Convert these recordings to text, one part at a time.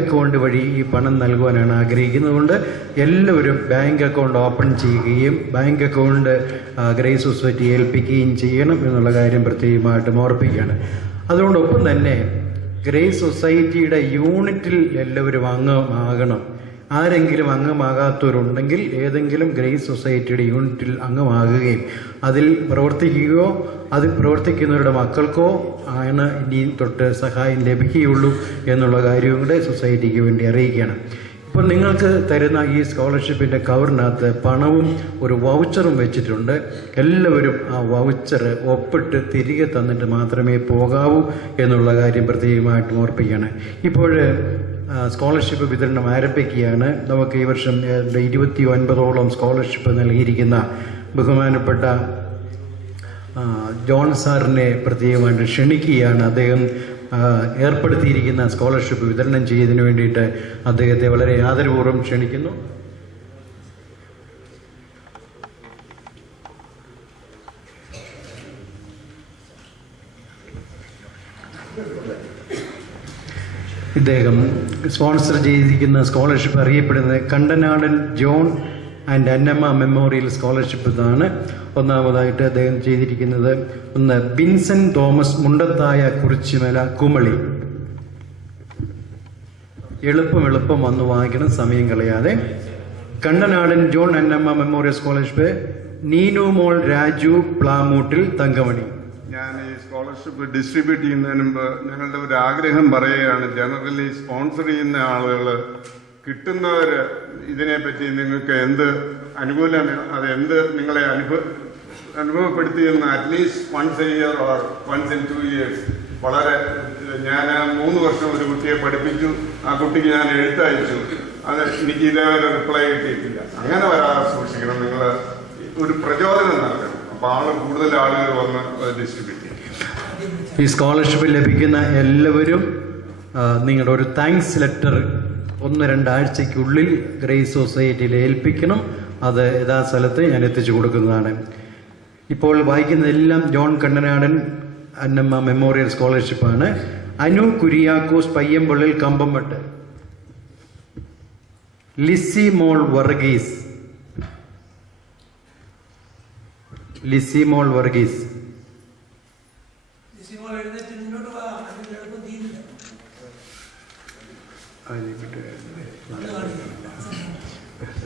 Account വഴി ഈ പണം നൽകുവാനാണ് ആഗ്രഹിക്കുന്നതുകൊണ്ട് എല്ലാവരും ബാങ്ക് അക്കൗണ്ട് ഓപ്പൺ ചെയ്യുകയും ബാങ്ക് അക്കൗണ്ട് ഗ്രേസ് സൊസൈറ്റി ഏൽപ്പിക്കുകയും ചെയ്യണം എന്നുള്ള കാര്യം പ്രത്യേകമായിട്ടും ഓർപ്പിക്കുകയാണ്. അതുകൊണ്ടൊപ്പം തന്നെ ഗ്രേസ് സൊസൈറ്റിയുടെ യൂണിറ്റിൽ എല്ലാവരും അംഗമാകണം. ആരെങ്കിലും അംഗമാകാത്തവരുണ്ടെങ്കിൽ ഏതെങ്കിലും ഗ്രേസ് സൊസൈറ്റിയുടെ യൂണിറ്റിൽ അംഗമാകുകയും അതിൽ പ്രവർത്തിക്കുകയോ അതിൽ പ്രവർത്തിക്കുന്നവരുടെ മക്കൾക്കോ ആണ് ഇനി തൊട്ട് സഹായം ലഭിക്കുകയുള്ളൂ എന്നുള്ള കാര്യവും കൂടെ സൊസൈറ്റിക്ക് വേണ്ടി അറിയിക്കുകയാണ്. ഇപ്പോൾ നിങ്ങൾക്ക് തരുന്ന ഈ സ്കോളർഷിപ്പിൻ്റെ കവറിനകത്ത് പണവും ഒരു വൗച്ചറും വെച്ചിട്ടുണ്ട്. എല്ലാവരും ആ വൗച്ചർ ഒപ്പിട്ട് തിരികെ തന്നിട്ട് മാത്രമേ പോകാവൂ എന്നുള്ള കാര്യം പ്രത്യേകമായിട്ടും ഓർപ്പിക്കുകയാണ്. ഇപ്പോൾ സ്കോളർഷിപ്പ് വിതരണം ആരംഭിക്കുകയാണ്. നമുക്ക് ഈ വർഷം 29ഓളം സ്കോളർഷിപ്പ് നൽകിയിരിക്കുന്ന ബഹുമാനപ്പെട്ട ജോൺ സാറിനെ പ്രത്യേകമായിട്ട് ക്ഷണിക്കുകയാണ്. അദ്ദേഹം ഏർപ്പെടുത്തിയിരിക്കുന്ന സ്കോളർഷിപ്പ് വിതരണം ചെയ്യുന്നതിന് വേണ്ടിയിട്ട് അദ്ദേഹത്തെ വളരെ ആദരപൂർവ്വം ക്ഷണിക്കുന്നു. ഇദ്ദേഹം സ്പോൺസർ ചെയ്തിരിക്കുന്ന സ്കോളർഷിപ്പ് അറിയപ്പെടുന്നത് Kandanadan John and Annamma memorial scholarship എന്നാണ്. ഒന്നാമതായിട്ട് അദ്ദേഹം ചെയ്തിരിക്കുന്നത് ഒന്ന് ബിൻസൻ തോമസ് മുണ്ടത്തായ കുറിച്ചിമല കുമളി. എളുപ്പം വന്ന് വാങ്ങിക്കണം, സമയം കളയാതെ. Kandanadan John Annamma memorial scholarship Neenumol Raju Plamoottil Thankamani. ഞാൻ ഈ സ്കോളർഷിപ്പ് ഡിസ്ട്രിബ്യൂട്ട് ചെയ്യുന്നതിന് മുമ്പ് ഞങ്ങളുടെ ഒരു ആഗ്രഹം പറയുകയാണ്. ജനറലി സ്പോൺസർ ചെയ്യുന്ന ആളുകൾ കിട്ടുന്നവർ ഇതിനെപ്പറ്റി നിങ്ങൾക്ക് എന്ത് അനുകൂലം, അതെന്ത് നിങ്ങളെ അനുഭവപ്പെടുത്തിയെന്ന് at least once a year or once in 2 years വളരെ. ഞാൻ 3 വർഷം ഒരു കുട്ടിയെ പഠിപ്പിച്ചു. ആ കുട്ടിക്ക് ഞാൻ എഴുത്തയച്ചു. അത് എനിക്ക് ഇതേവരെ റിപ്ലൈ കിട്ടിയിട്ടില്ല. അങ്ങനെ വരാതെ സൂക്ഷിക്കണം. നിങ്ങൾ ഒരു പ്രചോദനം നൽകണം. അപ്പോൾ കൂടുതൽ ആളുകൾ വന്ന് ഡിസ്ട്രിബ്യൂട്ട് ചെയ്യും. ഈ സ്കോളർഷിപ്പ് ലഭിക്കുന്ന എല്ലാവരും നിങ്ങളുടെ ഒരു താങ്ക്സ് ലെറ്റർ 1-2 ആഴ്ചയ്ക്കുള്ളിൽ ഗ്രേസ് സൊസൈറ്റിയിൽ ഏൽപ്പിക്കണം. അത് യഥാസ്ഥലത്ത് ഞാൻ എത്തിച്ചു കൊടുക്കുന്നതാണ്. ഇപ്പോൾ വായിക്കുന്നതെല്ലാം ജോൺ കണ്ടനാടൻ അന്നമ്മ മെമ്മോറിയൽ സ്കോളർഷിപ്പാണ്. അനു കുര്യാക്കോസ് പയ്യമ്പള്ളിൽ കമ്പംമട്ട്. ലിസി മോൾ വർഗീസ്.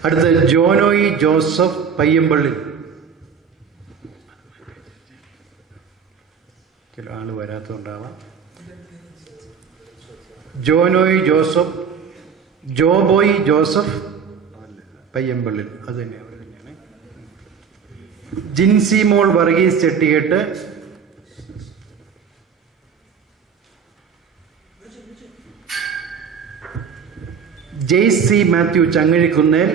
അടുത്ത ജോനോയി ജോസഫ് പയ്യമ്പള്ളി. ചില ആള് വരാത്തതുണ്ടാവാം. ജോനോയി ജോസഫ്, ജോബോയി ജോസഫ് പയ്യമ്പള്ളി. അത് തന്നെയാണ്. Jincy Mol Varghese Chettiyettu. Jais C Mathew Changazhikunnel.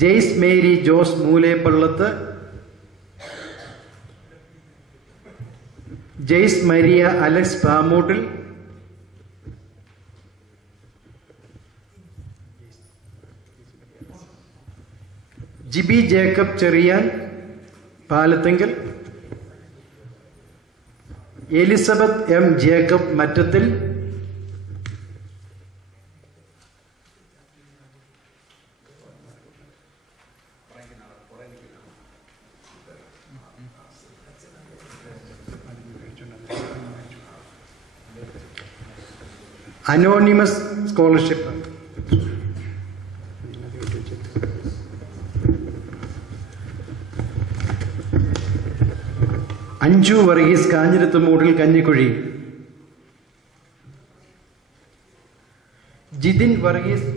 Jais Mary Jose Moolepallath. Jais Maria Alex Pamoottil. Jibi Jacob Cherian Palathinkal. Elizabeth M Jacob Mattathil. Anonymous scholarship. Anju Varghese Kanjirathumoodil Kanjikuzhi. Jithin Varghese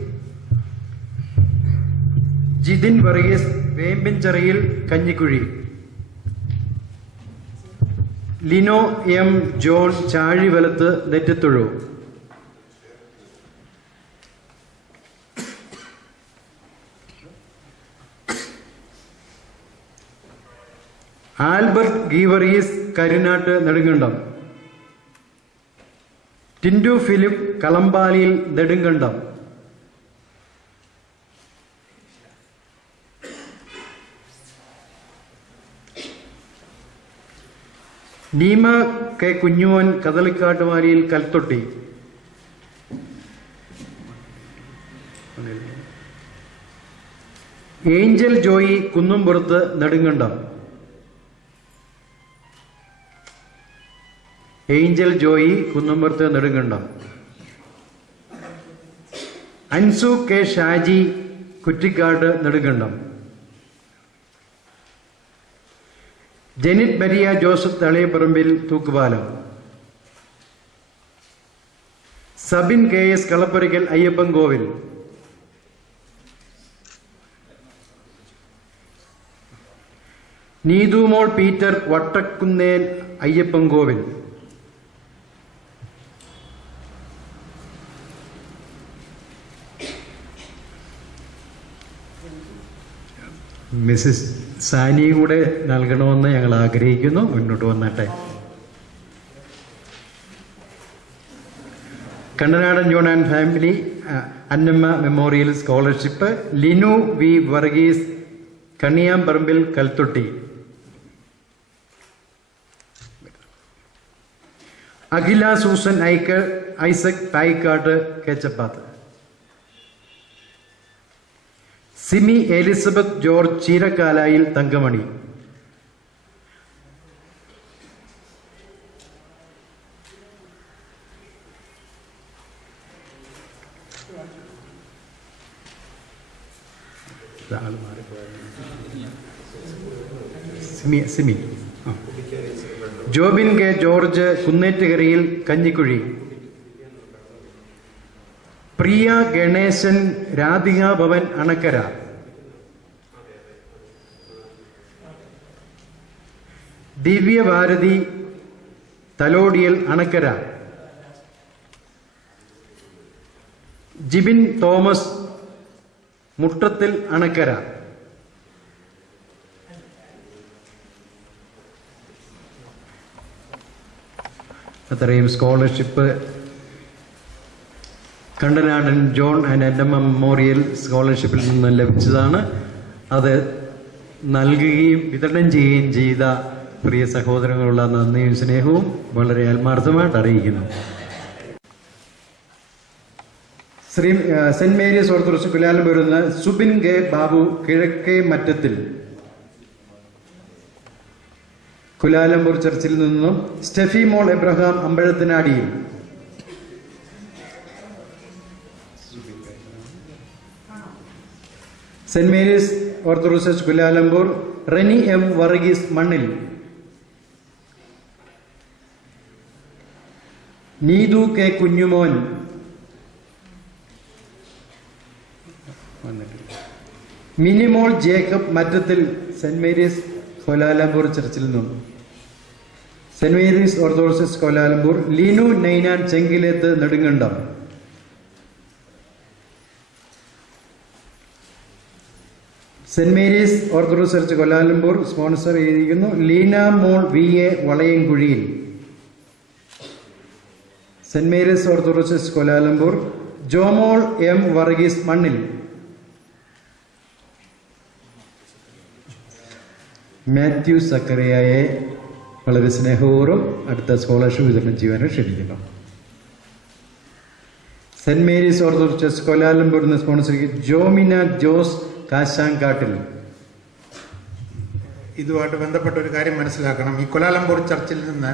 Vembincheriyil Kanjikuzhi. Lino M John ചാഴിവലത്ത് നെറ്റത്തുഴു. Albert Geevarghese Karinattu Nedumkandam. Tindu Philip Kalampaliyil Nedumkandam. Neema K Kunjumon Kadalikattumaliyil Kalthotti. Angel Joy Kunnumpurathu Nedumkandam. Angel Joy Kunnumpurathu Nedumkandam. Anzu K Shaji Kuttikkad Nedumkandam. Jenit Maria Joseph Thaliyaparambil Thookkupalam. Sabin K S Kalappurakkal Ayyappan Kovil. Neethumol Peter Vattakunnel Ayyappan Kovil. Mrs Sani കൂടെ നൽകണമെന്ന് ഞങ്ങൾ ആഗ്രഹിക്കുന്നു. മുന്നോട്ട് വന്നട്ടെ. Kandanadan John and family Annamma memorial scholarship. Linu V Varghese Kaniyamparambil Kalthotti. Akhila Susan Isaac Payikkattu Kechappath. Simi Elizabeth George Cheerakalayil Thankamani. Simi Jobin K George Kunnettukarayil Kanjikuzhi. Priya Ganesan Radhika Bhavan Anakkara. Divyabharathi Thalodiyil Anakkara. Jibin Thomas Muttathil Anakkara. അത്രയും scholarship Kandanadan John and Annamma memorial സ്കോളർഷിപ്പിൽ നിന്ന് ലഭിച്ചതാണ്. അത് നൽകുകയും വിതരണം ചെയ്യുകയും ചെയ്ത പ്രിയ സഹോദരങ്ങളുള്ള നന്ദിയും സ്നേഹവും വളരെ ആത്മാർത്ഥമായിട്ട് അറിയിക്കുന്നു. സെന്റ് മേരീസ് ഓർത്തഡോക്സ് കുലാലംപൂരിൽ നിന്ന് സുബിൻ കെ ബാബു കിഴക്കേ മറ്റത്തിൽ. കുലാലംപൂർ ചർച്ചിൽ നിന്നും Steffi Mol Abraham Ambazhathinadiyil. Saint Mary's orthodox Church Kuala Lumpur Reni M Varghese Mannil. Neethu K Kunjumon. Minimol Jacob Mattathil Saint Mary's Kuala Lumpur ചർച്ചിൽ നിന്നും. Saint Mary's Orthodox Kuala Lumpur Leenu Ninan ചെങ്കിലേത്ത് Nedumkandam. Saint Mary's orthodox Church Kuala Lumpur sponsor ചെയ്തിരിക്കുന്നു. Leena Mol V A Valayamkuzhiyil. Saint Mary's orthodox Church Kuala Lumpur Jomol M Varghese Mannil. Mathew സക്കറിയയെ വളരെ സ്നേഹപൂർവ്വം അടുത്ത സ്കോളർഷിപ്പ് വിതരണം ചെയ്യുവാനും ക്ഷണിക്കുന്നു. സെന്റ് മേരീസ് ഓർത്തഡോക്സ് ചർച്ച് കോലാലംപൂരിൽ നിന്ന് സ്പോൺസർ ചെയ്ത് ജോമിന ജോസ് കാശാങ്കാട്ടിൽ. ഇതുമായിട്ട് ബന്ധപ്പെട്ട ഒരു കാര്യം മനസ്സിലാക്കണം. ഈ കോലാലംപൂർ ചർച്ചിൽ നിന്ന്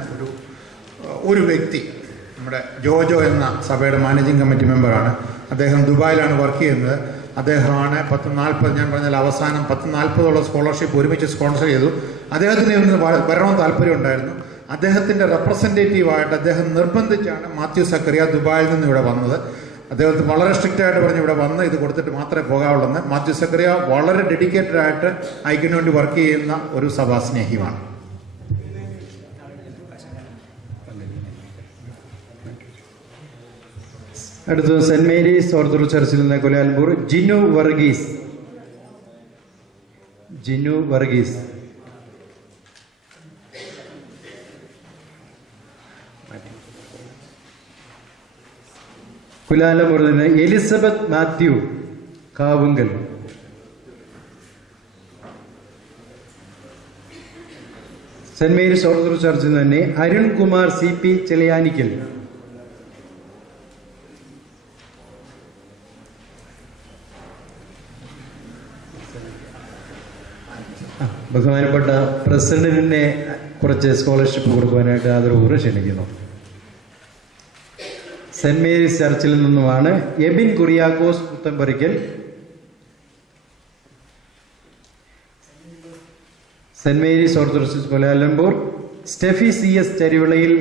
ഒരു വ്യക്തി, നമ്മുടെ ജോജോ എന്ന സഭയുടെ മാനേജിംഗ് കമ്മിറ്റി മെമ്പറാണ്. അദ്ദേഹം ദുബായിലാണ് വർക്ക് ചെയ്യുന്നത്. അദ്ദേഹമാണ് 1040, ഞാൻ പറഞ്ഞാൽ അവസാനം 1040 സ്കോളർഷിപ്പ് ഒരുമിച്ച് സ്പോൺസർ ചെയ്തു. അദ്ദേഹത്തിന് ഇന്ന് വരണമെന്ന് താല്പര്യം ഉണ്ടായിരുന്നു. അദ്ദേഹത്തിൻ്റെ റെപ്രസെൻറ്റേറ്റീവായിട്ട് അദ്ദേഹം നിർബന്ധിച്ചാണ് മാത്യു സക്കറിയ ദുബായിൽ നിന്ന് ഇവിടെ വന്നത്. അദ്ദേഹത്തിന് വളരെ സ്ട്രിക്റ്റ് ആയിട്ട് പറഞ്ഞ് ഇവിടെ വന്ന് ഇത് കൊടുത്തിട്ട് മാത്രമേ പോകാവുള്ളൂ. മാത്യു സക്കറിയ വളരെ ഡെഡിക്കേറ്റഡ് ആയിട്ട് ഐക്യന് വേണ്ടി വർക്ക് ചെയ്യുന്ന ഒരു സഭാസ്നേഹിയുമാണ്. അടുത്തത് സെന്റ് മേരീസ് ഓർത്തഡോക്സ് ചർച്ചിൽ നിന്ന് കോലാലംപൂർ ജിനു വർഗീസ്. കുലാലംപൂരിൽ നിന്ന് Elizabeth Mathew Kavungal. Saint Mary's Orthodox ചർച്ചിൽ നിന്ന് തന്നെ അരുൺകുമാർ CP ചെളിയാനിക്കൽ. ബഹുമാനപ്പെട്ട പ്രസിഡന്റിനെ കുറച്ച് സ്കോളർഷിപ്പ് കൊടുക്കുവാനായിട്ട് ആദരപൂർവ്വം ക്ഷണിക്കുന്നു. സെന്റ് മേരീസ് ചർച്ചിൽ നിന്നുമാണ് Ebin Kuriakose Puthamparikkal. Saint Mary's Orthodox Kuala Lumpur Steffi CS Charivilayil.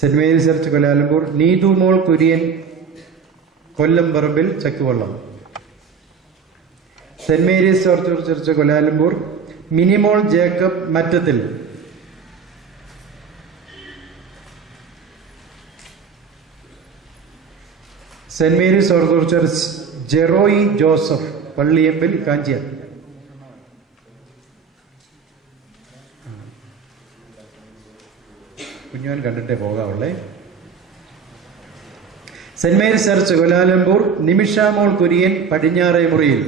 Saint Mary's church Kuala Lumpur Neethumol Kurian Kollamparambil Chakkuvallam. Saint Mary's orthodox church Kuala Lumpur Minimol Jacob Mattathil. Saint Mary's orthodox Church Jeroy Joseph Palliyambil Kanchiyar. കുഞ്ഞുവാൻ കണ്ടിട്ടേ പോകാവുള്ളേ. Saint Mary's church Kuala Lumpur Nimishamol Kurian Padinjaremuriyil.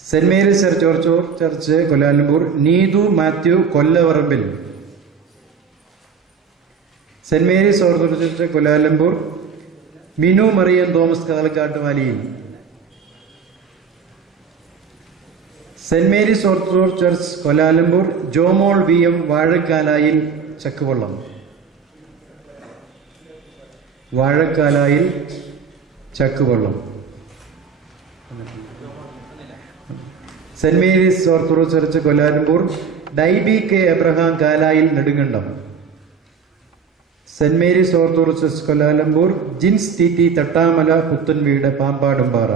Saint Mary's Church Church Kuala Lumpur Neethu Mathew Kollavarambil. Saint Mary's orthodox church Kuala Lumpur Minu Mariam Thomas Kalakkattumaliyil. Saint Mary's orthodox church Kuala Lumpur Jomol VM Vazhakkalayil Chakkuvallam. Vazhakkalayil Chakkuvallam. Saint Mary's orthodox church Kuala Lumpur Daiby K Abraham Kalayil Nedumkandam. Saint Mary's orthodox church Kuala Lumpur Jins TT Thattamala Puthenveedu Pampadumpara.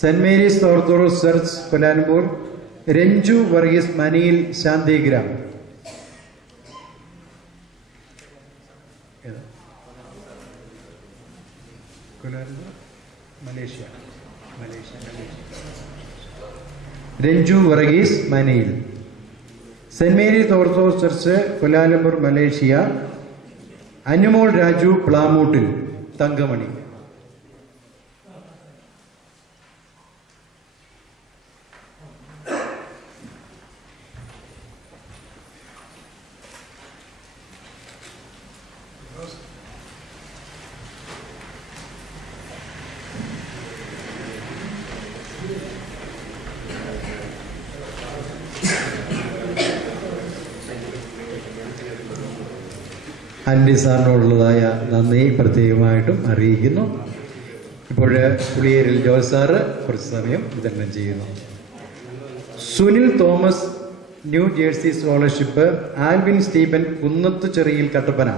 Saint Mary's orthodox church Kuala Lumpur Ranju Varghese Manayil Santhigram. Malaysia Ranju Varghese Manayil. Saint Mary's orthodox church Kuala Lumpur Malaysia Anumol Raju Plamoottil Thankamani. Andy സാറിനോടുള്ളതായ നന്ദി പ്രത്യേകമായിട്ടും അറിയിക്കുന്നു. ഇപ്പോൾ പുളിയേരിൽ Jose sir കുറച്ച് സമയം വിതരണം ചെയ്യുന്നു. Sunil Thomas new Jersey scholarship Alvin Stephen Kunnathu Cheriyil Kattappana.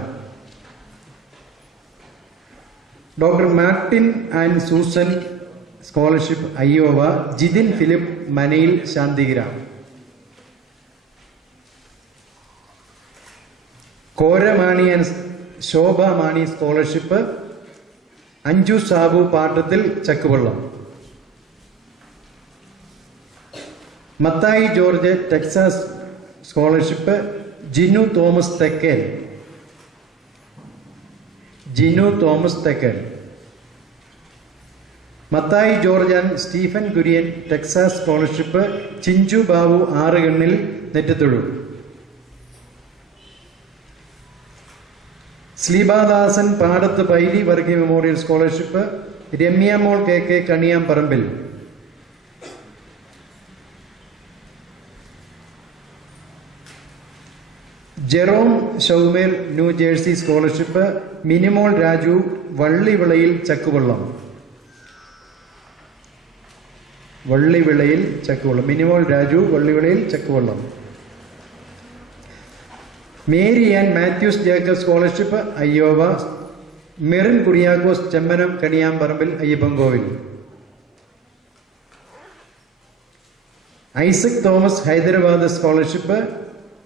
Doctor Martin and Susan scholarship Iowa Jithin Philip Manayil Santhigram. Koramani and Shobha Mani scholarship Anju Sabu Pattathil Chakkuvallam. Mathai George Texas scholarship Jinu Thomas Thekkel. Mathai George and Stephen Kurian Texas scholarship Chinchu Babu Arukannil Nettithozhu. Sleebadasan Padathu Paily Varghese memorial scholarship Ramya Mol KK Kaniyamparambil. Jerome ഷൗമേൽ New Jersey scholarship Minimol Raju Vallivilayil Chakkuvallam. Minimol Raju Vallivilayil Chakkuvallam. Mary and Mathews Jacob scholarship Iowa Merin Kuriakose Chemmanam Kaniyamparambil Ayyappankovil. Isaac Thomas Hyderabad scholarship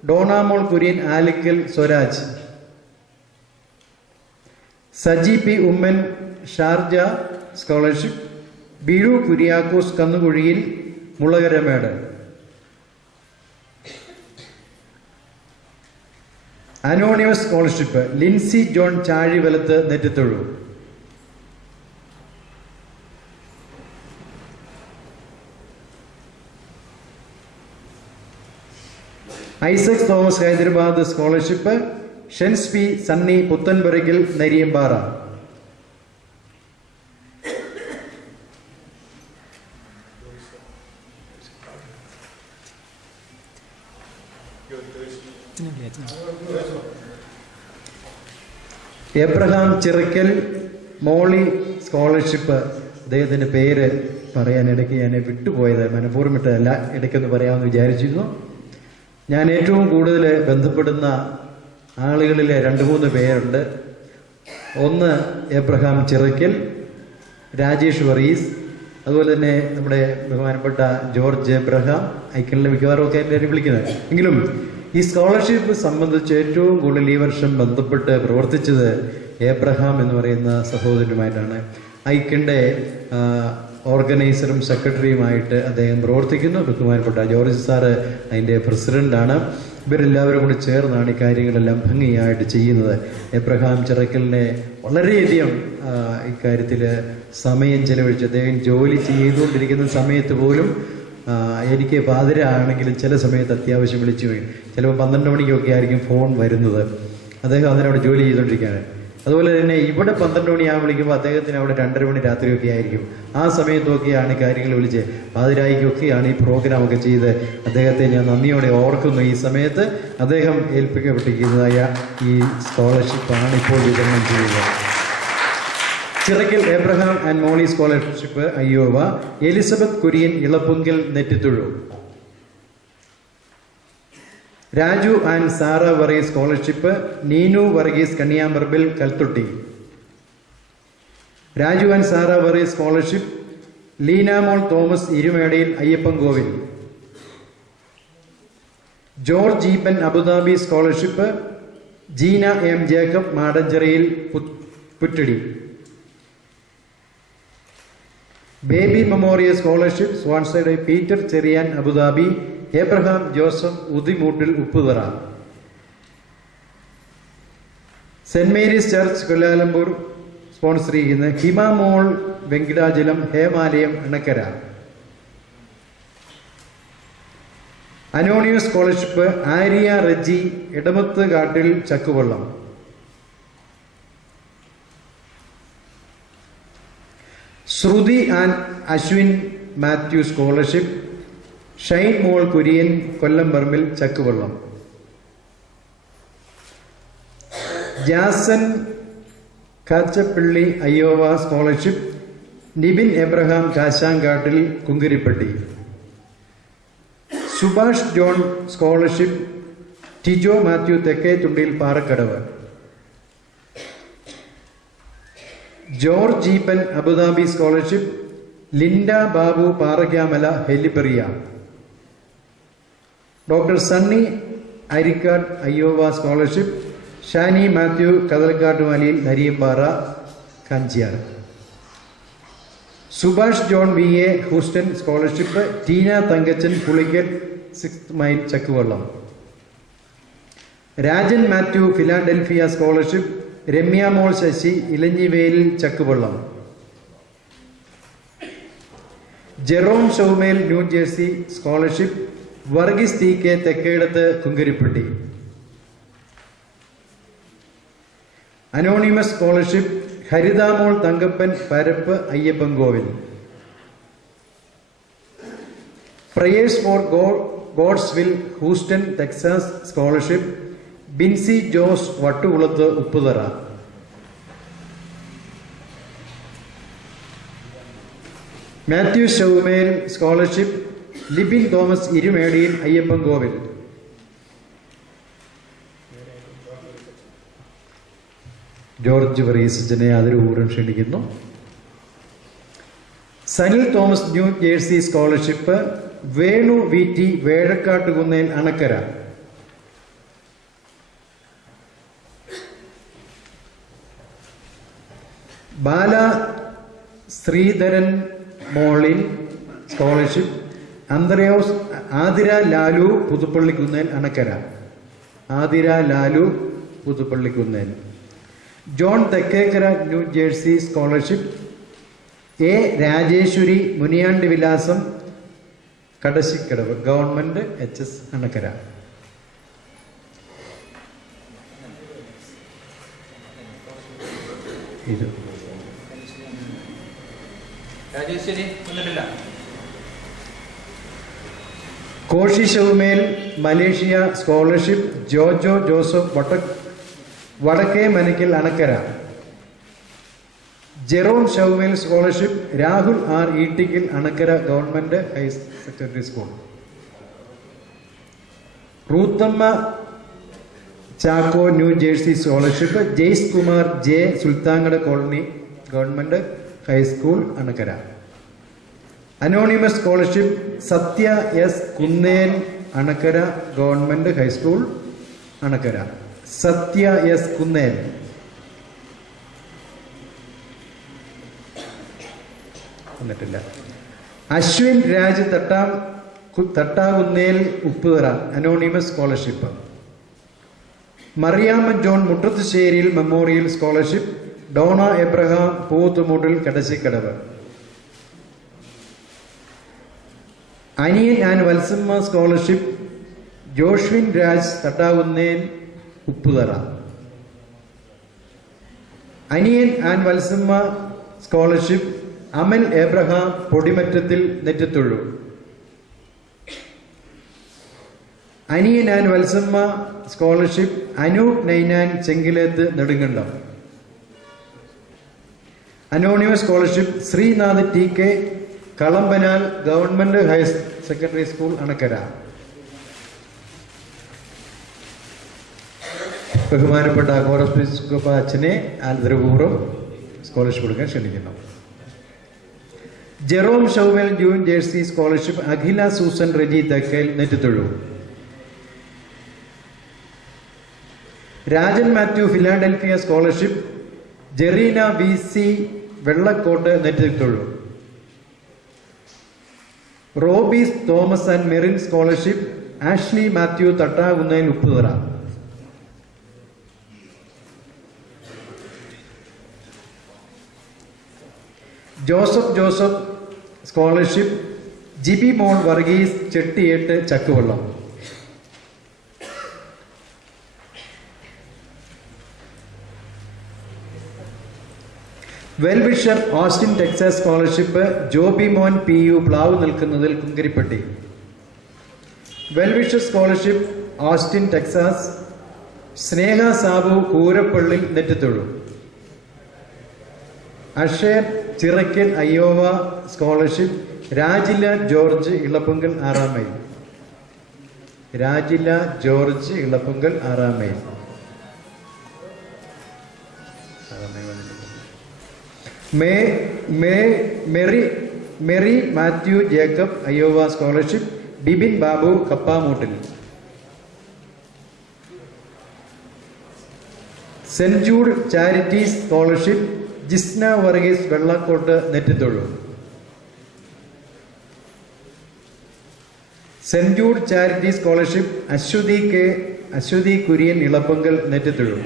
Donamol Kurian Alickal Swaraj. Saji P Oommen Sharjah scholarship Biru Kuriakose Kannukuzhiyil Mulakaramedu. Anonymous scholarship Lincy John Chazhivalathu Nettithozhu. Isaac Thomas Hyderabad scholarship Shens P Sunny Puthenpurackal Nariyampara. Abraham Chirakkal Molly scholarship. അദ്ദേഹത്തിൻ്റെ പേര് പറയാൻ ഇടയ്ക്ക് ഞാൻ വിട്ടുപോയത്, മനഃപൂർവ്വം വിട്ടതല്ല, ഇടയ്ക്കൊന്ന് പറയാമെന്ന് വിചാരിച്ചിരുന്നു. ഞാൻ ഏറ്റവും കൂടുതൽ ബന്ധപ്പെടുന്ന ആളുകളിൽ 2-3 പേരുണ്ട്. ഒന്ന് എബ്രഹാം ചിറക്കൽ, രാജേഷ് വർഗീസ്, അതുപോലെ തന്നെ നമ്മുടെ ബഹുമാനപ്പെട്ട ജോർജ് എബ്രഹാം. ഐക്യനിലെ മിക്കവാറും ഒക്കെ എല്ലാവരും വിളിക്കുന്നത്. എങ്കിലും ഈ സ്കോളർഷിപ്പ് സംബന്ധിച്ച് ഏറ്റവും കൂടുതൽ ഈ വർഷം ബന്ധപ്പെട്ട് പ്രവർത്തിച്ചത് എബ്രഹാം എന്ന് പറയുന്ന സഹോദരനുമായിട്ടാണ്. ഐക്യൻ്റെ ഓർഗനൈസറും സെക്രട്ടറിയുമായിട്ട് അദ്ദേഹം പ്രവർത്തിക്കുന്നു. ബഹുമാനപ്പെട്ട ജോർജ് സാറ് അതിൻ്റെ പ്രസിഡൻ്റാണ്. ഇവരെല്ലാവരും കൂടി ചേർന്നാണ് ഈ കാര്യങ്ങളെല്ലാം ഭംഗിയായിട്ട് ചെയ്യുന്നത്. എബ്രഹാം ചിറക്കലിനെ വളരെയധികം ഇക്കാര്യത്തിൽ സമയം ചെലവഴിച്ച് അദ്ദേഹം ജോലി ചെയ്തുകൊണ്ടിരിക്കുന്ന സമയത്ത് പോലും എനിക്ക് പാതിര ആണെങ്കിലും ചില സമയത്ത് അത്യാവശ്യം വിളിച്ചു പോയി. ചിലപ്പോൾ 12 മണിക്കൊക്കെ ആയിരിക്കും ഫോൺ വരുന്നത്. അദ്ദേഹം അതിനവിടെ ജോലി ചെയ്തുകൊണ്ടിരിക്കുകയാണ്. അതുപോലെ തന്നെ ഇവിടെ 12 മണിയാകുമ്പോൾ വിളിക്കുമ്പോൾ അദ്ദേഹത്തിന് അവിടെ 2:30 മണി രാത്രിയൊക്കെ ആയിരിക്കും. ആ സമയത്തൊക്കെയാണ് കാര്യങ്ങൾ വിളിച്ച് പാതിരായിക്കൊക്കെയാണ് ഈ പ്രോഗ്രാമൊക്കെ ചെയ്ത് അദ്ദേഹത്തെ ഞാൻ നന്ദിയോടെ ഓർക്കുന്നു. ഈ സമയത്ത് അദ്ദേഹം ഏൽപ്പിക്കപ്പെട്ടിരിക്കുന്നതായ ഈ സ്കോളർഷിപ്പാണ് ഇപ്പോൾ വിതരണം ചെയ്യുന്നത്. Chirakkal Abraham and Molly scholarship Iowa. Elizabeth Kurian Elappunkal Nettithuzhu. Raju and Sara Varghese scholarship Neenu Varghese Kaniyamparambil Kalthotti. Raju and Sara Varghese scholarship Leenamol Thomas Irumedayil Ayyappancoil. George Eappen Abu Dhabi scholarship Jeena M Jacob Madancheriyil Puttady. Baby Memorial scholarship sponsored Peter Cherian Abu Dhabi. Abraham Joseph Udimoottil Upputhara. Saint Mary's church Kuala Lumpur sponsor ചെയ്യുന്ന Himamol Venkitachalam Hemalayam Anakkara. Anonymous scholarship Arya Reji Edamath Kattil Chakkuvallam. Shruti and Ashwin Mathew scholarship Shinemol Kurian Kollamparambil Chakkuvallam. Jason Kachappilly Iowa scholarship Nibin Abraham Kashankattil Kunkaripatti. Subhash John scholarship Tijo Mathew Thekkethundil Parakkadavu. George Eappen Abu Dhabi scholarship Linda Babu Paraykkamala Helibaria. Doctor Sunny Arikkad Iowa scholarship Shani Mathew Kathalkattumaliyil Nariyampara Kanchiyar. Subhash John V A Houston scholarship Tina Thankachan Pulickal 6th mile Chakkuvallam. Rajan Mathew Philadelphia scholarship Ramya mol Sasi Elanjivelil Chakkuvallam. Jerome Shaumel New Jersey scholarship Varghese T K Thekkedath Kunkaripatti. Anonymous scholarship Harithamol Thankappan Parappu Ayyappancoil. Prayers for Godswill Houston Texas scholarship Binsy Jose Vattukulath Upputhara. Mathew Shaumel scholarship Libin Thomas Irumediyil Ayyappancoil. George വർഗീസിനെ അതിരൂപൂർവ്വം ക്ഷണിക്കുന്നു. Sanil Thomas new Jersey scholarship Venu V T Vezhakkattukunnel Anakkara. Bala Sreedharan Moline scholarship Athira Lalu Puthuppallikunnel Anakkara. Athira Lalu Puthuppallikunnel. John Thekkekara new Jersey scholarship A Rajeswari Muniyandi വിലാസം Kadashikkadavu government HS Anakkara. ഇത് Koshy Shaumel Malaysia scholarship Jojo Joseph വടക്കേ Manakkal Anakkara. Jerome Shaumel scholarship Rahul R Eettickal Anakkara government higher secondary school. Ruthamma Chacko New Jersey scholarship Jaise Kumar J Sultangad colony government high school Anakkara. Anonymous scholarship Sathya S Kunnel Anakkara government high school Anakkara. Sathya S Kunnel. വന്നിട്ടില്ല. Ashwin Raj Thattakunnel Upputhara anonymous scholarship. Mariyamma John Muttathusseriyil memorial scholarship Dona Abraham Poothumoottil Kadashikkadavu. Aniyan and Valsamma scholarship Joshwin Raj Thattakunnel Upputhara. Aniyan and Valsamma scholarship Amal Abraham പൊടിമറ്റത്തിൽ നെറ്റത്തുള്ളു. Aniyan and Valsamma scholarship Anoop Ninan ചെങ്കിലേത്ത് Nedumkandam. Anonymous scholarship Sreenath TK Kalampanal government higher secondary school Anakkara. ബഹുമാനപ്പെട്ട കോറസ്പിസ്കോപ്പ അച്ഛനെ ആദരപൂർവ്വം scholarship കൊടുക്കാൻ ക്ഷണിക്കുന്നു. Jerome ഷൗമേൽ New Jersey scholarship Akhila Susan Reji Thekkel Nettithozhu. Rajan Mathew Philadelphia scholarship Jereena VC Vellakkottu Nettithozhu. Robies Thomas and Merin scholarship Ashley Mathew Thattakunnel Upputhara. Joseph scholarship Jibi Mol Varghese Chettiyettu Chakkuvallam. Well wisher Austin Texas scholarship Jobi Mon PU Plavu Nilkkunnathil കുങ്കരിപ്പട്ടി. Well-wisher scholarship Austin Texas Sneha Sabu Koorappally Nettithozhu. Asher Chirakkal Iowa scholarship Rajila George Elappunkal 6 mile. Rajila George Elappunkal 6 mile. Mary Mathew Jacob Iowa scholarship Bibin Babu Kappamoottil. Saint Jude charities scholarship Jisna Varghese Vellakkottu Nettithozhu. Saint Jude charity scholarship Aswathy Kurian Elappunkal Nettithozhu.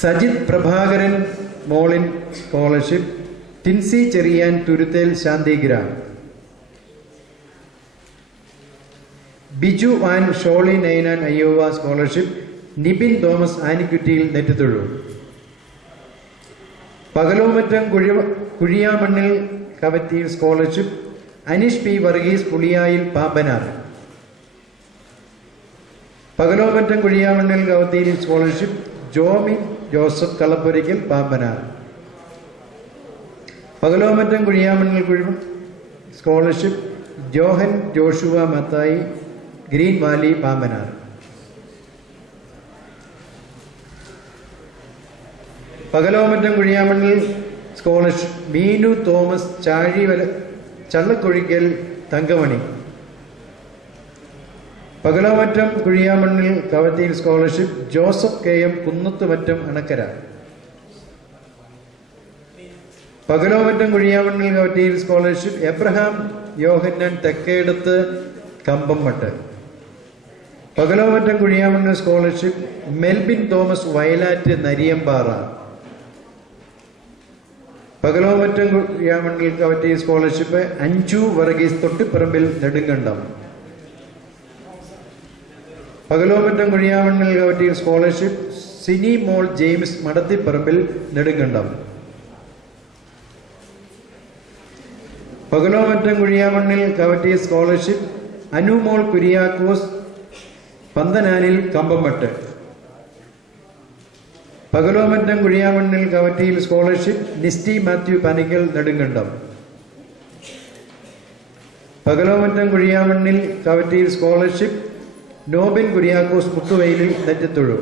Sajith Prabhakaran Molin scholarship Tincy Cherian Thuruthel Santhigram. Biju and Sholy Ninan Iowa scholarship Nibin Thomas Anikuttiyil Nettithozhu. Pakalomattam Kuzhiyamannil Kavattiyil scholarship Aneesh P Varghese Puliyayil Pampanar. Pakalomattam Kuzhiyamannil Kavattiyil scholarship Jomy Joseph Kalappurackal Pampanar. Pakalomattam Kuzhiyamannil scholarship Johan Joshua Mathai Green Valley Pampanar. Pakalomattam Kuzhiyamannil scholarship Meenu Thomas Challakozhikkal Thankamani. Pakalomattam Kuzhiyamannil Kavathiyil scholarship Joseph KM Kunnathumattam Anakkara. Pakalomattam Kuzhiyamannil Kavattiyil scholarship Abraham Yohannan Thekkedathu Kambammettu. Pakalomattam Kuzhiyamannoor scholarship Melbin Thomas Vayalattu Nariyampara. Pakalomattam Kuzhiyamannil Kavatti scholarship Anju Varghese Thottiparambil Nedumkandam. Pakalomattam Kuzhiyamannil Kavatti scholarship Sini Mol James Madathiparambil Nedumkandam. Pakalomattam Kuzhiyamannil Kavatti scholarship Anumol Kuriakose പന്തനാനിൽ കമ്പംമട്ട്. Pakalomattom Kuzhiyamannil Kavattiyil scholarship നിസ്റ്റി Mathew Panikkal Nedumkandam. Pakalomattam Kuzhiyamannil Kavattiyil scholarship Nobin Kuriakose മുത്തുവയലിൽ നെറ്റത്തൊഴു.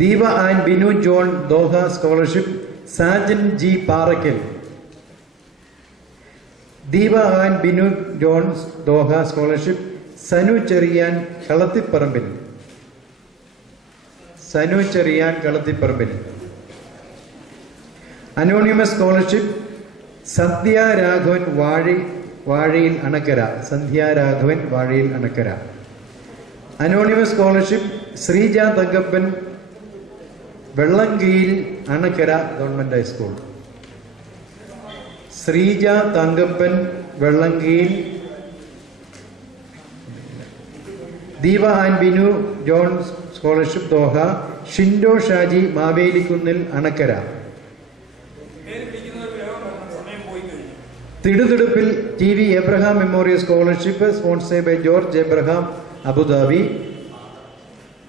Deepa and Binu John Doha scholarship Sajan G Parakkal. Deepa and Binu John Doha scholarship Sanu Cherian Kalathiparambil. Sanu Cherian Kalathiparambil. Anonymous scholarship Sandhya Raghavan Vazhayil Anakkara. Sandhya Raghavan Vazhayil Anakkara. Anonymous scholarship Sreeja Thankappan വെള്ളംകീയിൽ Anakkara government high school. Sreeja Thankappan വെള്ളംകീയിൽ. Deepa and Binu John scholarship Doha Shindo Shaji Mavelikunnil Anakkara. Thiduthiduppil T V Abraham memorial scholarship sponsored by George Abraham അബുദാബി.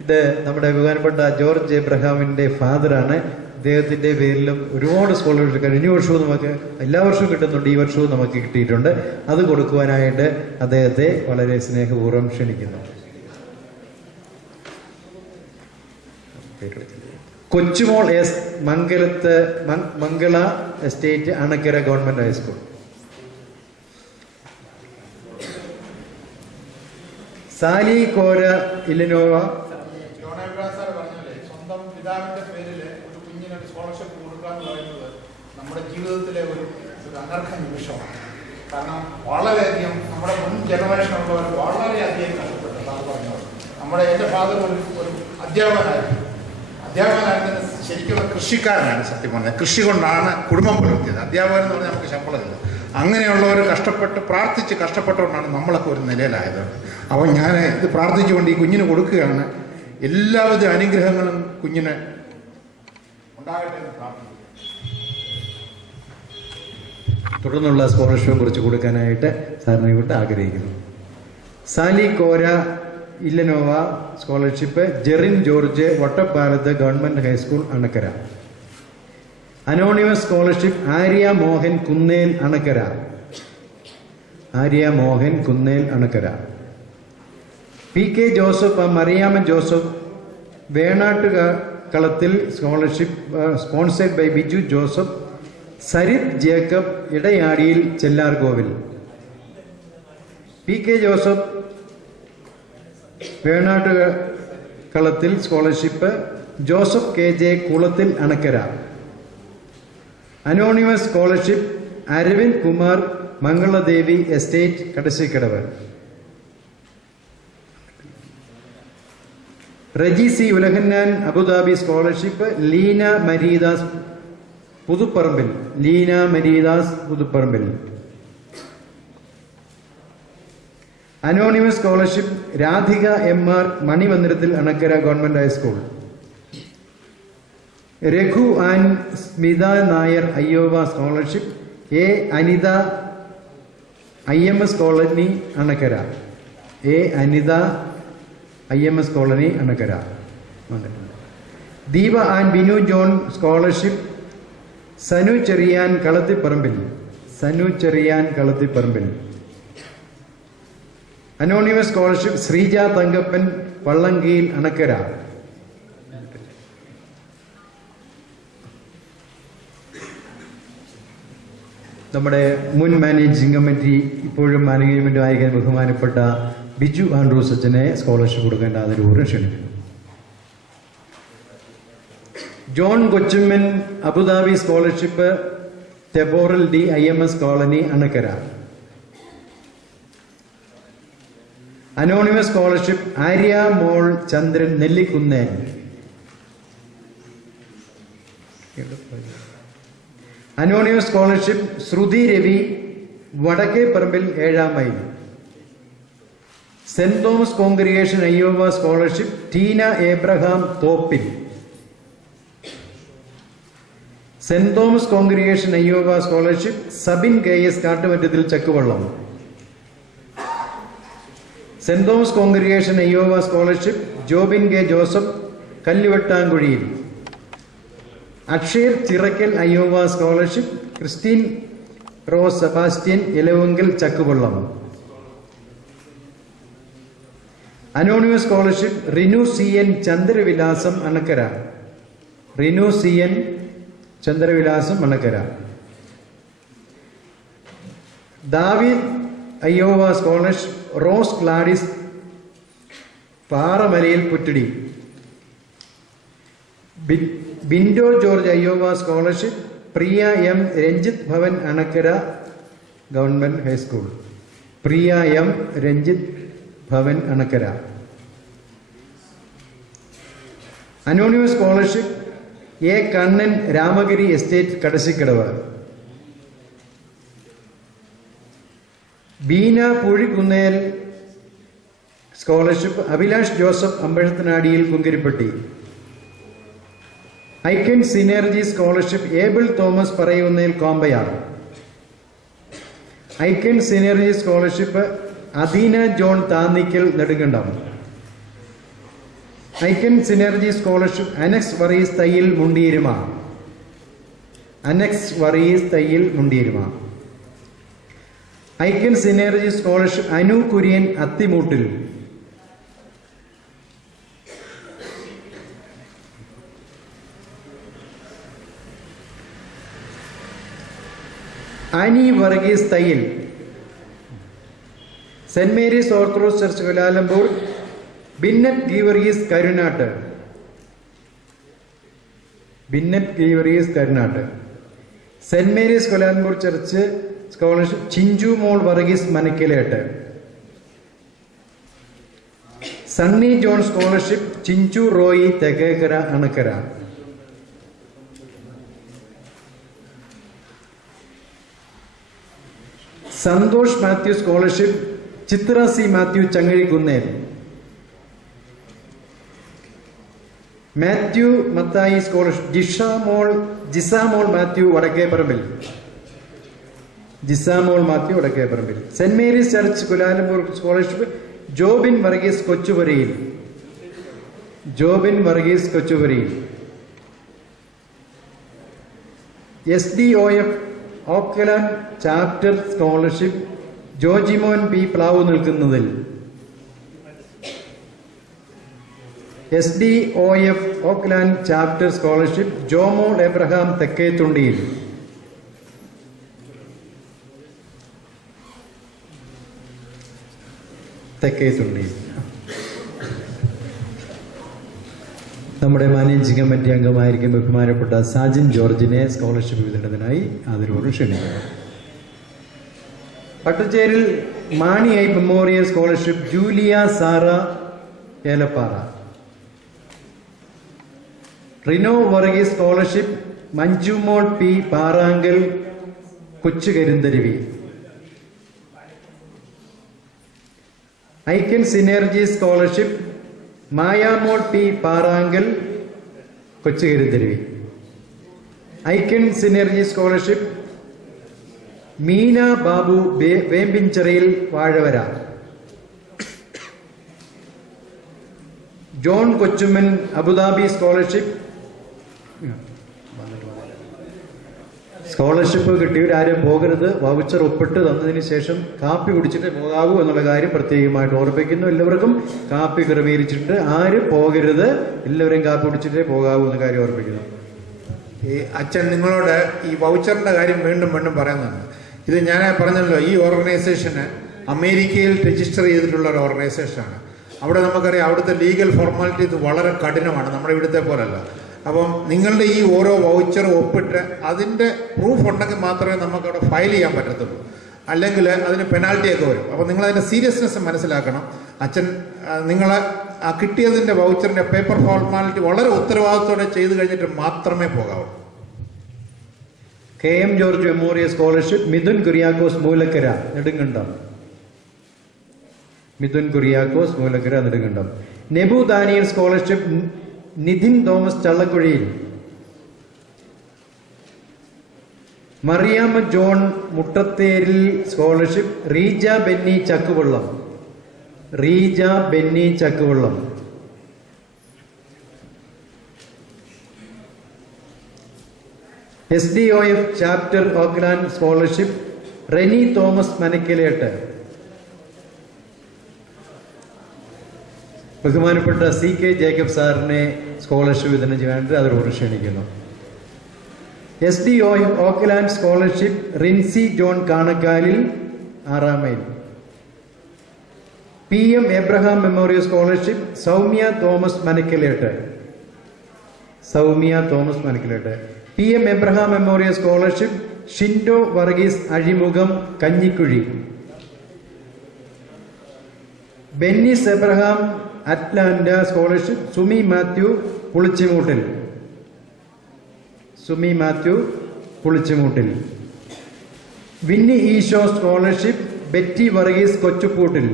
Dhabi നമ്മുടെ ബഹുമാനപ്പെട്ട George എബ്രഹാമിൻ്റെ ഫാദറാണ്. അദ്ദേഹത്തിൻ്റെ പേരിലും ഒരുപാട് scholarship കഴിഞ്ഞ വർഷവും നമുക്ക് എല്ലാ വർഷവും കിട്ടുന്നുണ്ട്, ഈ വർഷവും നമുക്ക് കിട്ടിയിട്ടുണ്ട്. അത് കൊടുക്കുവാനായിട്ട് അദ്ദേഹത്തെ വളരെ സ്നേഹപൂർവ്വം ക്ഷണിക്കുന്നു. Kochumol S Mangala estate Anakkara government high school. Sally Kora Illinois. സ്വന്തം പിതാവിന്റെ പേരിൽ ഒരു കുഞ്ഞിന് സ്കോളർഷിപ്പ് കൊടുക്കുക എന്ന് പറയുന്നത് നമ്മുടെ ജീവിതത്തിലെ ഒരു അനർഘ നിമിഷമാണ്. കാരണം വളരെയധികം നമ്മുടെ മുൻ ജനറേഷനുള്ളവർ വളരെയധികം കഷ്ടപ്പെട്ടു. സാറ് പറഞ്ഞത് എൻ്റെ ഫാദർ ഒരു അധ്യാപകനായിരുന്നു. ശരിക്കുള്ള കൃഷിക്കാരനാണ്. സത്യം പറഞ്ഞാൽ കൃഷി കൊണ്ടാണ് കുടുംബം പുലർത്തിയത്. അധ്യാപകൻ എന്ന് പറഞ്ഞാൽ നമുക്ക് ശമ്പളമില്ല. അങ്ങനെയുള്ളവർ പ്രാർത്ഥിച്ച് കഷ്ടപ്പെട്ടുകൊണ്ടാണ് നമ്മളൊക്കെ ഒരു നിലയിലായത്. അപ്പോൾ ഞാൻ ഇത് പ്രാർത്ഥിച്ചുകൊണ്ട് ഈ കുഞ്ഞിന് കൊടുക്കുകയാണ്. എല്ലാവിധ അനുഗ്രഹങ്ങളും കുഞ്ഞിന് ഉണ്ടാകട്ടെ എന്ന് പ്രാർത്ഥിക്കുന്നു. തുടർന്നുള്ള സ്കോളർഷിപ്പും കുറിച്ച് കൊടുക്കാനായിട്ട് സാറിനെ കൊണ്ട് ആഗ്രഹിക്കുന്നു. സാലി കോര ഇല്ലനോവ scholarship Jerin George Vattappalath government high school Anakkara. Anonymous scholarship Arya Mohan Kunnel Anakkara. Arya Mohan Kunnel Anakkara. P K Joseph Mariamman Joseph Venattukalathil scholarship sponsored by Biju Joseph. Sarith Jacob Idayadiyil Chellarkovil. P K Joseph Venattukalathil scholarship Joseph K J Kulathil Anakkara. Anonymous scholarship Aravind Kumar Mangaladevi estate Kadassikkadavu. Reji C Ulahannan Abu Dhabi scholarship Leena Maridas Puthuparambil. Leena Maridas Puthuparambil. Anonymous scholarship Radhika M R Manimandirathil Anakkara government high school. Raghu and Smitha Nair Iowa scholarship A Anitha IMS colony Anakkara. A Anitha IMS colony Anakkara. Deepa and Binu John scholarship Sanu Cherian Kalathiparambil. Sanu Cherian Kalathiparambil. Anonymous scholarship Sreeja Thankappan Vallamkeel Anakkara. നമ്മുടെ മുൻ managing committee ഇപ്പോഴും management ആയ ബഹുമാനപ്പെട്ട Biju Andrews അച്ഛനെ scholarship കൊടുക്കേണ്ട അതിലൂടെ ക്ഷണിക്കുന്നു. John Kochumman Abu Dhabi scholarship Deborah D IMS colony Anakkara. Anonymous scholarship Arya Mol Chandran Nellikkunnel. Anonymous scholarship Sruthi Ravi Vadakkeparambil 7 mile. Saint Thomas congregation Iowa scholarship Tina Abraham Thoppil. Saint Thomas congregation Iowa scholarship Sabin KS Kattumattathil Chakkuvallam. Saint Thomas congregation Iowa scholarship Jobin K Joseph Kalluvettankuzhiyil. അക്ഷയർ Chirackal Iowa scholarship Christine Rose Sebastian Elavunkal Chakkuvallam. Anonymous scholarship Rinu CN Chandravilasam Anakkara. Rinu CN Chandravilasam Anakkara. David Iowa scholarship Rose Gladys Paramalayil Puttady. Bindo George Iowa scholarship Priya M Ranjith Bhavan Anakkara government high school. Priya M Ranjith Bhavan Anakkara. Anonymous scholarship A Kannan Ramagiri estate Kadassikkadavu. Beena Poozhikkunnel scholarship Abhilash Joseph Ambazhathanadiyil Kunkaripatti. Icon synergy scholarship Able Thomas Parayunnel Kombayar. Icon synergy scholarship Adeena John Thannickal Nedumkandam. Icon synergy scholarship Anex Varees Thayyil Mundiyeruma. Anex Varees Thayyil Mundiyeruma. Icon synergy scholarship Anu Kurian Athimoottil. Annie Varghese Thayyil. Saint Mary's orthodox church Kuala Lumpur Bennett Geevarghese Karunatt. Bennett Geevarghese Karunatt. Saint Mary's Kuala Lumpur church scholarship Chinchu Mol Varghese Manakkalett. Sunny John scholarship Chinchu Roy Thekkekara Anakkara. Santhosh Mathew scholarship Chithra C Mathew Changazhikkunnel. Mathew Mathai scholarship Jisamol Mathew Vadakkeparambil. Jisamol Mathew Vadakkeparambil. Saint Mary's church Kuala Lumpur scholarship Jobin Varghese Kochupurayil. Jobin Varghese Kochupurayil. SDOF Auckland chapter scholarship Jojimon P Plavunilkkunnathil. SDOF Auckland chapter scholarship Jomol Abraham തെക്കേത്തുണ്ടിയിൽ. തെക്കേത്തുണ്ടിയിൽ. നമ്മുടെ managing committee അംഗമായിരിക്കും ബഹുമാനപ്പെട്ട സാജിൻ ജോർജിനെ scholarship വിതരണത്തിനായി ആദരവോടെ ക്ഷണിക്കുന്നു. Pattucheril Mani I memorial scholarship Julia Sara Elappara. Rino Varghese scholarship Manjumol P Parankal Kochukarintharuvi. Icon synergy scholarship Mayamol P Parankal Kochukarintharuvi. Icon synergy scholarship Meena Babu Vempinchirayil Vazhavara. John Kochumman Abu Dhabi scholarship. Scholarship കിട്ടിയവരാരും പോകരുത്. Voucher ഒപ്പിട്ട് തന്നതിന് ശേഷം കാപ്പി കുടിച്ചിട്ട് പോകാവൂ എന്നുള്ള കാര്യം പ്രത്യേകമായിട്ട് ഓർമ്മിപ്പിക്കുന്നു. എല്ലാവർക്കും കാപ്പി ക്രമീകരിച്ചിട്ടുണ്ട്. ആരും പോകരുത്. എല്ലാവരും കാപ്പി കുടിച്ചിട്ടേ പോകാവൂ എന്ന കാര്യം ഓർമ്മിപ്പിക്കുന്നു. ഈ അച്ഛൻ നിങ്ങളോട് ഈ വൗച്ചറിൻ്റെ കാര്യം വീണ്ടും വീണ്ടും പറയുന്നുണ്ട്. ഇത് ഞാൻ പറഞ്ഞല്ലോ, ഈ ഓർഗനൈസേഷന് അമേരിക്കയിൽ രജിസ്റ്റർ ചെയ്തിട്ടുള്ള ഒരു ഓർഗനൈസേഷനാണ്. അവിടെ നമുക്കറിയാം, അവിടുത്തെ ലീഗൽ ഫോർമാലിറ്റീസ് വളരെ കഠിനമാണ്. നമ്മുടെ ഇവിടുത്തെ പോലല്ല. അപ്പം നിങ്ങളുടെ ഈ ഓരോ വൗച്ചർ ഒപ്പിട്ട് അതിൻ്റെ പ്രൂഫ് ഉണ്ടെങ്കിൽ മാത്രമേ നമുക്കവിടെ ഫയൽ ചെയ്യാൻ പറ്റത്തുള്ളൂ. അല്ലെങ്കിൽ അതിന് പെനാൽറ്റിയൊക്കെ വരും. അപ്പോൾ നിങ്ങളതിൻ്റെ സീരിയസ്നെസ് മനസ്സിലാക്കണം. അച്ഛൻ നിങ്ങൾ ആ കിട്ടിയതിൻ്റെ വൗച്ചറിൻ്റെ പേപ്പർ ഫോർമാലിറ്റി വളരെ ഉത്തരവാദിത്തോടെ ചെയ്തു കഴിഞ്ഞിട്ട് മാത്രമേ പോകാവൂ. KM George memorial scholarship Mithun Kuriakose Moolakkara Nedumkandam. Mithun Kuriakose Moolakkara Nedumkandam. Nebu Daniel scholarship Nithin Thomas Challakuzhiyil. Mariamma John Muttatheril scholarship Reeja Benny Chakkuvallam. Reeja Benny Chakkuvallam. SDOF chapter Oakland scholarship Reny Thomas Manakkilett. ബഹുമാനപ്പെട്ട CK ജേക്കബ് സാറിനെ സ്കോളർഷിപ്പ് വിതരണം ചെയ്യാനായിട്ട് അതോട് ക്ഷണിക്കുന്നു. SDOF Oakland scholarship Rincy John Kanakkalil 6 mile. PM Abraham memorial scholarship Soumya Thomas Manakkilett. Soumya Thomas Manakkilett. PM Abraham memorial scholarship Shindo Varghese Azhimukham Kanjikuzhi. Bennis Abraham Atlanta scholarship Sumi Mathew Pulichimoottil. Sumi Mathew Pulichimoottil. Winnie Eesho scholarship Betty Varghese Kochupoottil.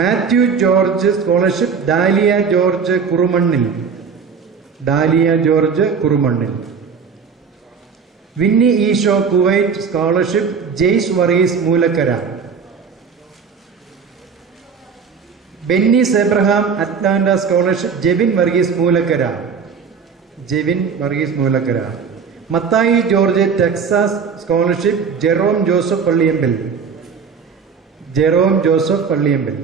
Mathew George scholarship Dalia George Kurumannil. Dalia George Kurumannil. Winnie Eesho Kuwait scholarship Jaice Varghese Moolakkara. Bennis Abraham Atlanta scholarship Jevin Varghese Moolakkara. Jevin Varghese Moolakkara. Mathai George Texas scholarship Jerome Joseph Palliyambil. Jerome Joseph Palliyambil.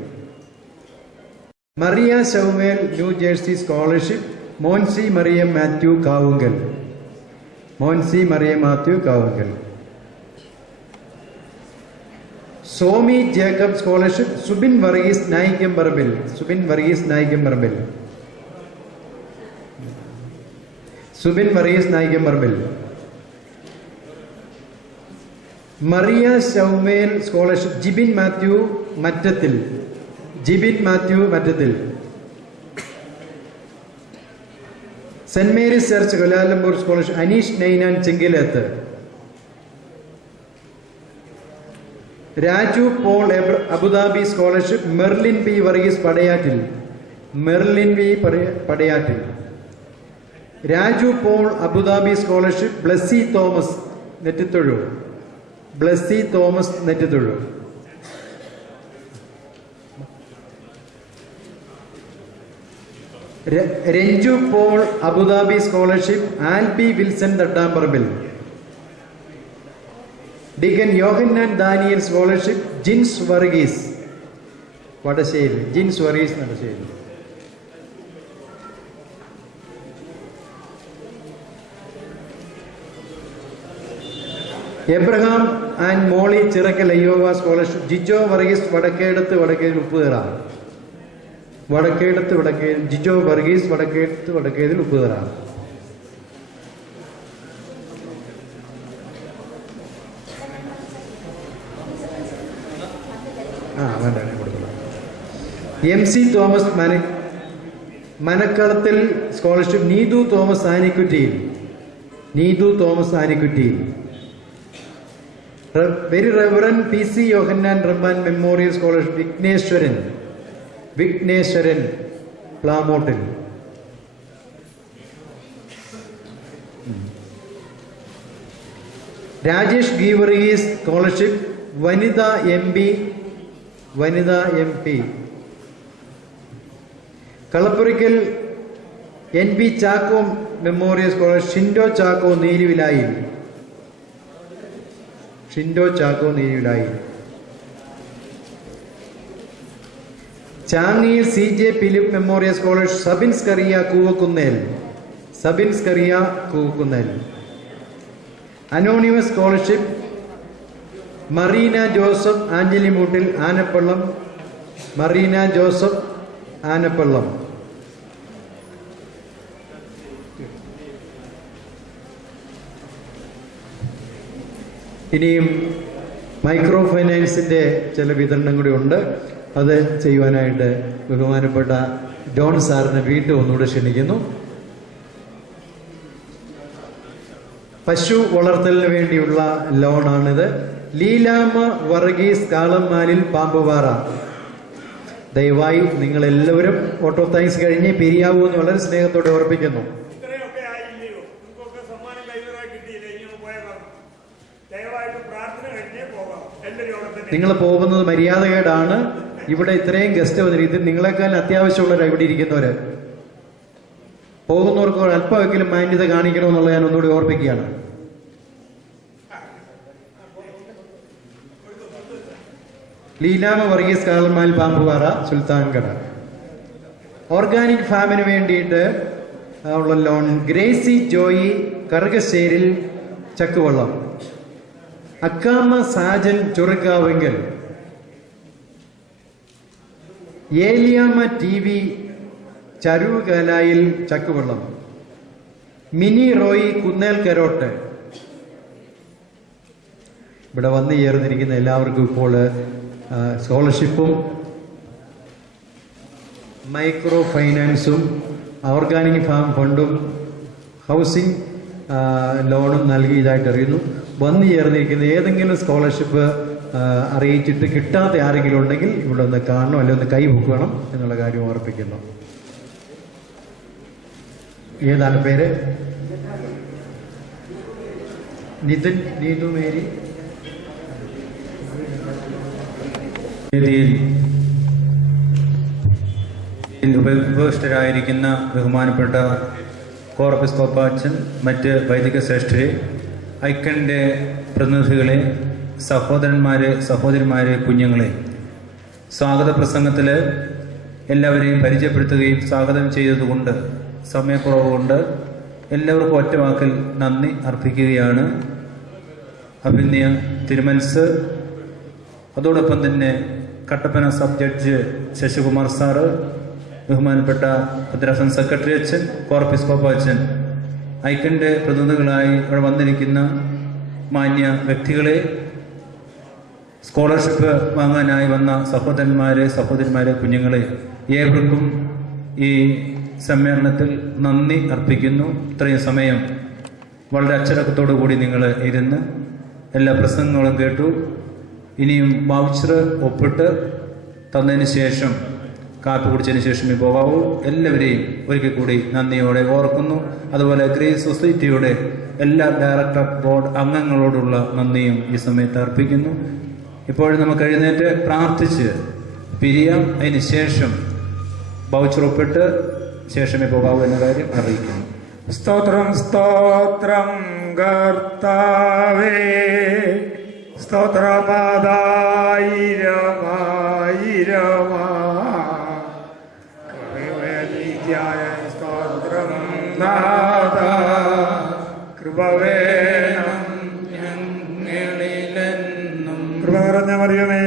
Maria Shaumel New Jersey scholarship Monsy Mariam Mathew Kavungal. Monsy Mariam Mathew Kavungal. Somy Jacob scholarship Subin Varghese Nayikkamparambil. Subin Varghese Nayikkamparambil. Subin Varghese Nayikkamparambil. Maria Shaumel scholarship Jibin Mathew Mattathil. Jibin Mathew Mattathil. Saint Mary's church Kuala Lumpur scholarship Aneesh Ninan Chengilath. Raju Paul Abu Dhabi scholarship Merlin P Varghese Padayattil. Merlin V Padayattil. Raju Paul Abu Dhabi scholarship Blessy Thomas നെറ്റിത്തൊഴു. Blessy Thomas നെറ്റിത്തൊഴു. Ranju Paul Abu Dhabi scholarship Alby Wilson Thattamparambil. Digan Yohannan Daniel scholarship Jins Varghese Vadasseri. Jins Varghese Vadasseri. Abraham and Molly Chirakkal Iowa scholarship Jijo Varghese Vadakkedathu Vadakkethil Upputhara. Vadakkedathu Vadakkethil Jijo Varghese Vadakkedathu Vadakkethil Upputhara. MC Thomas Manakkalathil scholarship Neethu Thomas Anikkuttiyil. Neethu Thomas Anikkuttiyil. Very reverend PC Yohannan Rahman memorial scholarship Vigneshwaran. Vigneshwaran Plamoottil. Rajesh Geevarghese scholarship Vanitha MP. Vanitha MP. Kalappurakkal NB Chacko memorial scholarship Shindo Chacko Neeruvilayil. Shindo Chacko Neeruvilayil. Changiyil CJ Philip memorial scholarship Sabins Kariya Koovakkunnel. Sabins Kariya Koovakkunnel. Anonymous scholarship Marina Joseph Anchalimoottil Anappallam. Marina Joseph Anappallam. ഇനിയും micro ഫൈനാൻസിൻ്റെ ചില വിതരണം കൂടി ഉണ്ട്. അത് ചെയ്യുവാനായിട്ട് ബഹുമാനപ്പെട്ട John സാറിനെ വീണ്ടും ഒന്നുകൂടെ ക്ഷണിക്കുന്നു. പശു വളർത്തലിന് വേണ്ടിയുള്ള ലോണാണിത്. ലീലാമ്മ വർഗീസ് കാളന്മാലിൽ പാമ്പുപാറ. ദയവായി നിങ്ങളെല്ലാവരും ഓട്ടോ താങ്ക്സ് കഴിഞ്ഞ് പിരിയാവൂ എന്ന് വളരെ സ്നേഹത്തോടെ ഓർപ്പിക്കുന്നു. നിങ്ങൾ പോകുന്നത് മര്യാദകേടാണ്. ഇവിടെ ഇത്രയും ഗസ്റ്റ് വന്നിരിക്കും. ഇത് നിങ്ങളെക്കാൾ അത്യാവശ്യമുള്ളവരാണ് ഇവിടെ ഇരിക്കുന്നവര്. പോകുന്നവർക്ക് അല്പമെങ്കിലും മാന്യത കാണിക്കണമെന്നുള്ള ഞാൻ ഒന്നുകൂടി ഓർപ്പിക്കുകയാണ്. ലീലാമ വർഗീസ് കാളന്മാൽ പാമ്പുപാറ സുൽത്താൻകട. ഓർഗാനിക് ഫാമിന് വേണ്ടിയിട്ട് ഉള്ള ലോൺ ഗ്രേസി ജോയി കറുകശ്ശേരിൽ ചക്കുവള്ളം. അക്കാമ സാജൻ ചുറുക്കാവെങ്കിൽ. Eliyamma T V Charuvukalayil Chakkuvallam. മിനി റോയി കുന്നേൽ കരോട്ട്. ഇവിടെ വന്നു ചേർന്നിരിക്കുന്ന എല്ലാവർക്കും ഇപ്പോൾ സ്കോളർഷിപ്പും മൈക്രോ ഫൈനാൻസും ഓർഗാനിക് ഫാം ഫണ്ടും ഹൗസിംഗ് ലോണും നൽകിയതായിട്ട് അറിയുന്നു. വന്നു ചേർന്നിരിക്കുന്ന ഏതെങ്കിലും സ്കോളർഷിപ്പ് അറിയിച്ചിട്ട് കിട്ടാത്ത ആരെങ്കിലും ഉണ്ടെങ്കിൽ ഇവിടെ ഒന്ന് കാണണം, അല്ലെങ്കിൽ ഒന്ന് കൈ പൊക്കണം എന്നുള്ള കാര്യം ഓർപ്പിക്കുന്നു. ഏതാണ് പേര്? നിതിൻ നീതു മേരി. ഉപവിഷ്ടരായിരിക്കുന്ന ബഹുമാനപ്പെട്ട കോർപ്പിസ്കോപ്പ അച്ഛൻ, മറ്റ് വൈദിക ശ്രേഷ്ഠരെ, ഐക്കണിൻ്റെ പ്രതിനിധികളെ, സഹോദരന്മാരെ, സഹോദരിമാരെ, കുഞ്ഞുങ്ങളെ, സ്വാഗത പ്രസംഗത്തിൽ എല്ലാവരെയും പരിചയപ്പെടുത്തുകയും സ്വാഗതം ചെയ്തതുകൊണ്ട് സമയക്കുറവ് കൊണ്ട് എല്ലാവർക്കും ഒറ്റ വാക്കിൽ നന്ദി അർപ്പിക്കുകയാണ്. അഭിനയ തിരുമനസ്, അതോടൊപ്പം തന്നെ Kattappana sub judge Sasikumar sir, ബഹുമാനപ്പെട്ട ഭദ്രാസന സെക്രട്ടറി അച്ഛൻ, കോർപ്പിസ്കോപ്പ അച്ഛൻ, ഐക്കണിൻ്റെ പ്രതിനിധികളായി ഇവിടെ വന്നിരിക്കുന്ന മാന്യ വ്യക്തികളെ, സ്കോളർഷിപ്പ് വാങ്ങാനായി വന്ന സഹോദരന്മാരെ, സഹോദരിമാരെ, കുഞ്ഞുങ്ങളെ, ഏവർക്കും ഈ സമ്മേളനത്തിൽ നന്ദി അർപ്പിക്കുന്നു. ഇത്രയും സമയം വളരെ അച്ചടക്കത്തോടു കൂടി നിങ്ങൾ ഇരുന്ന് എല്ലാ പ്രസംഗങ്ങളും കേട്ടു. ഇനിയും വൗച്ചർ ഒപ്പിട്ട് തന്നതിന് ശേഷം, കാപ്പി കുടിച്ചതിന് ശേഷമേ പോകാവൂ. എല്ലാവരെയും ഒരിക്കൽ കൂടി നന്ദിയോടെ ഓർക്കുന്നു. അതുപോലെ ഗ്രേസ് സൊസൈറ്റിയുടെ എല്ലാ ഡയറക്ടർ ബോർഡ് അംഗങ്ങളോടുള്ള നന്ദിയും ഈ സമയത്ത് അർപ്പിക്കുന്നു. ഇപ്പോഴും നമുക്ക് എഴുന്നേറ്റ് പ്രാർത്ഥിച്ച് പിരിയാം. അതിന് ശേഷം വൗച്ചർ ഒപ്പിട്ട് ശേഷമേ പോകാവൂ എന്ന കാര്യം അറിയിക്കുന്നു. സ്തോത്രം സ്തോത്രം കർത്താവേ, സ്തോത്രപാദായിരമായിരമാ സ്തോത്രം നാഥ, കൃപ വേണം ഞങ്ങളിലെന്നും. കൃപ നിറഞ്ഞ മറിയമേ,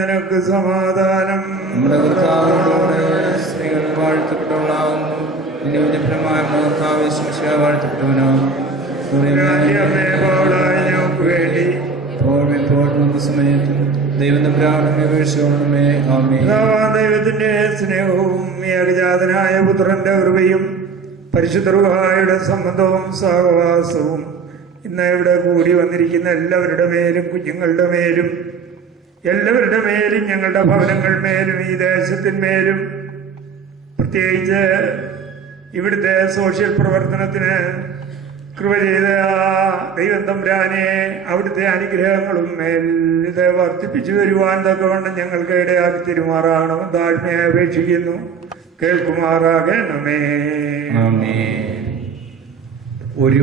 നിനക്ക് സമാധാനം. നമ്മുടെ കർത്താവിനോട് സ്ത്രീകൾ വാഴ്ത്തപ്പെട്ടവളാകുന്നു. നിരവധിപരമായ മഹത്താവശ്യ വാഴ്ത്തപ്പെട്ടവനോ. ഞങ്ങൾക്ക് വേണ്ടി സമയത്തും ദൈവത്തിന്റെ സ്നേഹവും ഏകജാതനായ പുത്രന്റെ കൃപയും പരിശുദ്ധ റൂഹായുടെ സംബന്ധവും സഹവാസവും ഇന്ന് ഇവിടെ കൂടി വന്നിരിക്കുന്ന എല്ലാവരുടെ മേലും, കുഞ്ഞുങ്ങളുടെ മേലും, എല്ലാവരുടെ മേലും, ഞങ്ങളുടെ ഭവനങ്ങൾ മേലും, ഈ ദേശത്തിന്മേലും, പ്രത്യേകിച്ച് ഇവിടുത്തെ സോഷ്യൽ പ്രവർത്തനത്തിന് കൃപ ചെയ്ത ദൈവം തമ്പുരാനെ, അവിടുത്തെ അനുഗ്രഹങ്ങളും മേൽ ഇത് വർദ്ധിപ്പിച്ചു വരുവാൻ തക്കവണ്ണം ഞങ്ങൾക്ക് ഇടയാക്കി തിരുമാറാകണം താഴ്മയെ അപേക്ഷിക്കുന്നു. കേൾക്കുമാറാകണമേ. ആമേൻ. ഒരു